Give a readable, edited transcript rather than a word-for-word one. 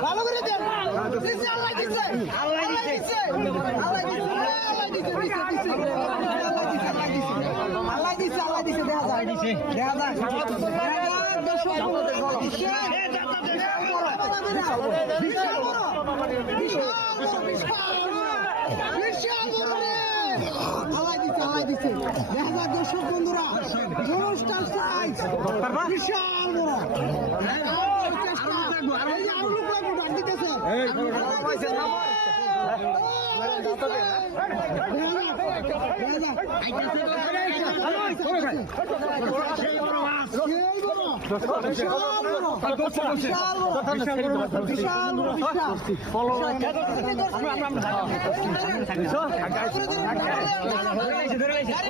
ভালো করে দেন আল্লাহ দিচ্ছে আল্লাহ দিচ্ছে আল্লাহ দিচ্ছে আল্লাহ দিচ্ছে দেখা যায় দর্শক বন্ধুরা বিশাল